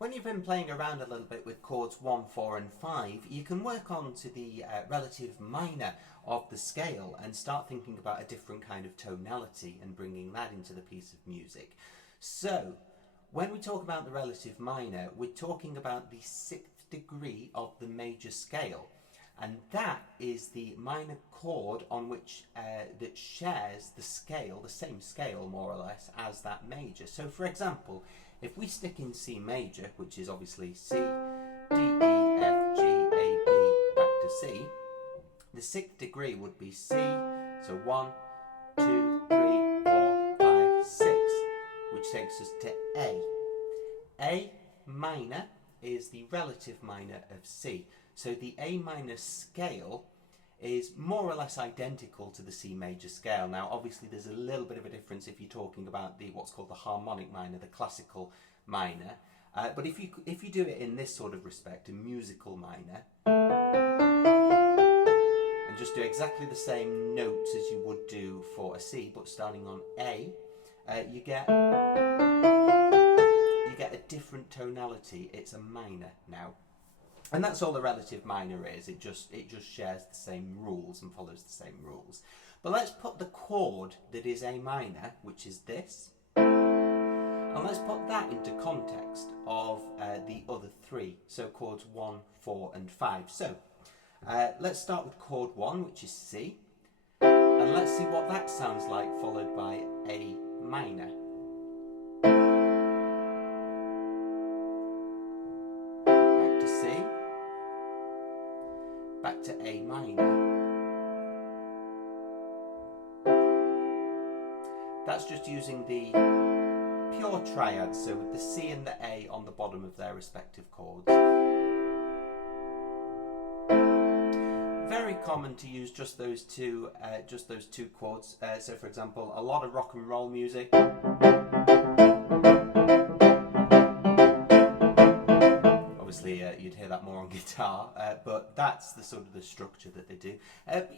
When you've been playing around a little bit with chords 1, 4 and 5, you can work on to the relative minor of the scale and start thinking about a different kind of tonality and bringing that into the piece of music. So, when we talk about the relative minor, we're talking about the 6th degree of the major scale. And that is the minor chord on which that shares the scale, the same scale more or less, as that major. So for example, if we stick in C major, which is obviously C, D, E, F, G, A, B, back to C, the 6th degree would be C, so 1, 2, 3, 4, 5, 6, which takes us to A. A minor is the relative minor of C. So the A minor scale is more or less identical to the C major scale. Now obviously there's a little bit of a difference if you're talking about the what's called the harmonic minor, the classical minor. But if you do it in this sort of respect, a musical minor, and just do exactly the same notes as you would do for a C, but starting on A, you get a different tonality. It's a minor now. And that's all the relative minor is. It just shares the same rules and follows the same rules. But let's put the chord that is A minor, which is this, and let's put that into context of the other three, so chords 1, 4 and 5. So let's start with chord 1, which is C, and let's see what that sounds like followed by A minor. Back to C, back to A minor. That's just using the pure triads, so with the C and the A on the bottom of their respective chords. Very common to use just those two chords. So for example, a lot of rock and roll music. Obviously you'd hear that more on guitar, but that's the sort of the structure that they do.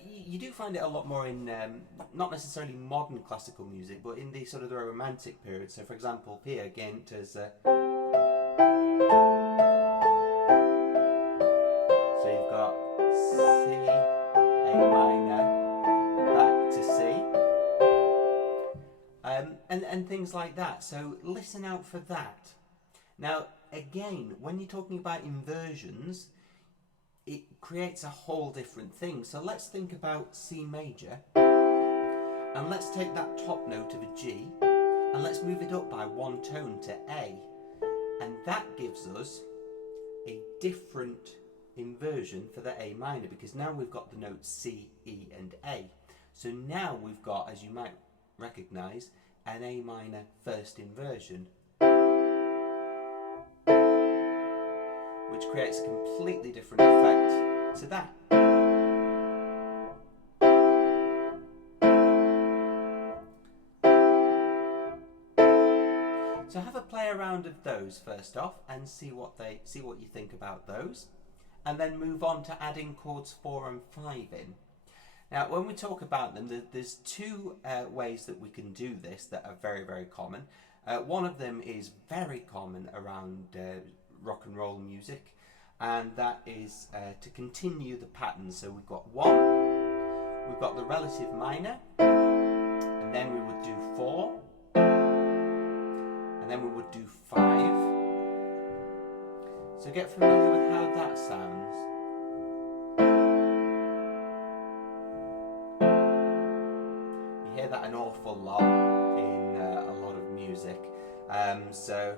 You do find it a lot more in not necessarily modern classical music, but in the sort of the romantic period. So for example, Peer Gynt is so you've got C, A minor, back to C, and things like that. So listen out for that. Now again, when you're talking about inversions, it creates a whole different thing. So let's think about C major, and let's take that top note of a G, and let's move it up by one tone to A, and that gives us a different inversion for the A minor, because now we've got the notes C, E and A. So now we've got, as you might recognise, an A minor first inversion, which creates a completely different effect to that. So have a play around of those first off and see what you think about those, and then move on to adding chords 4 and 5 in. Now when we talk about them, there's two ways that we can do this that are very, very common. One of them is very common around rock and roll music, and that is to continue the pattern. So we've got 1, we've got the relative minor, and then we would do 4, and then we would do 5. So get familiar with how that sounds. You hear that an awful lot in a lot of music. So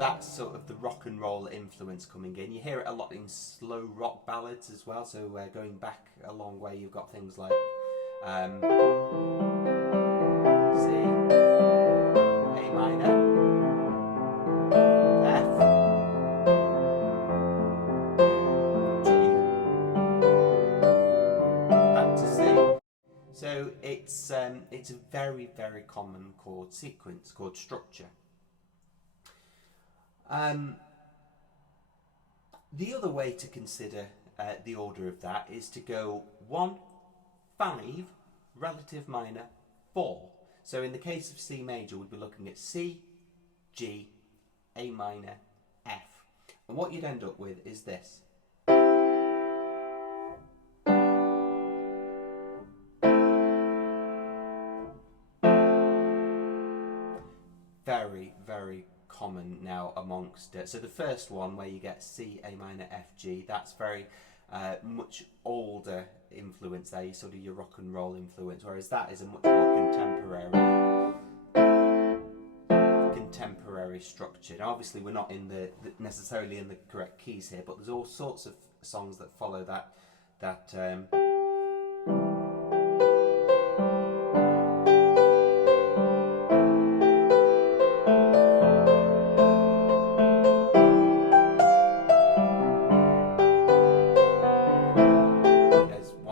that's sort of the rock and roll influence coming in. You hear it a lot in slow rock ballads as well. So going back a long way, you've got things like C, A minor, F, G, back to C. So it's a very, very common chord sequence, chord structure. The other way to consider the order of that is to go 1, 5, relative minor, 4. So in the case of C major, we'd be looking at C, G, A minor, F. And what you'd end up with is this. Very, very common now amongst so the first one where you get C, A minor, F, G, that's very much older influence there, sort of your rock and roll influence, whereas that is a much more contemporary structure. Now obviously we're not in the necessarily in the correct keys here, but there's all sorts of songs that follow that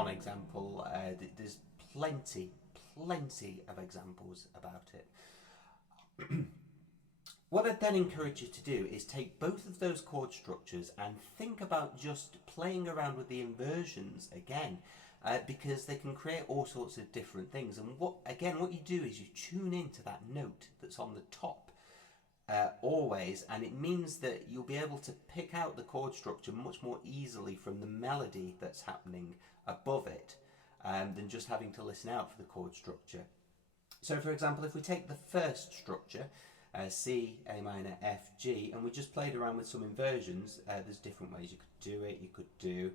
example. There's plenty of examples about it. What I'd then encourage you to do is take both of those chord structures and think about just playing around with the inversions again, because they can create all sorts of different things. And what you do is you tune into that note that's on the top always, and it means that you'll be able to pick out the chord structure much more easily from the melody that's happening above it than just having to listen out for the chord structure. So for example, if we take the first structure, C, A minor, F, G, and we just played around with some inversions, there's different ways you could do it. You could do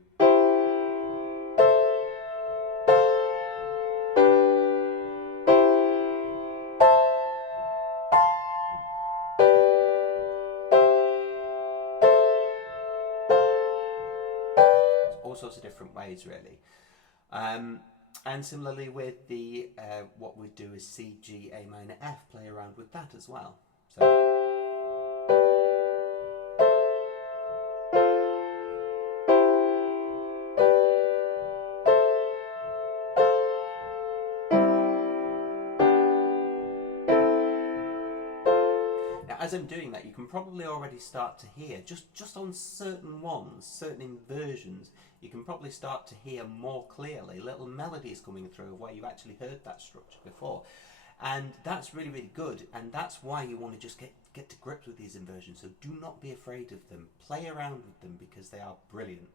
all sorts of different ways really. And similarly with the what we do is C, G, A minor, F, play around with that as well. So now, as I'm doing that, you can probably already start to hear, just on certain ones, certain inversions, you can probably start to hear more clearly little melodies coming through where you've actually heard that structure before. And that's really, really good, and that's why you want to just get to grips with these inversions. So do not be afraid of them. Play around with them because they are brilliant.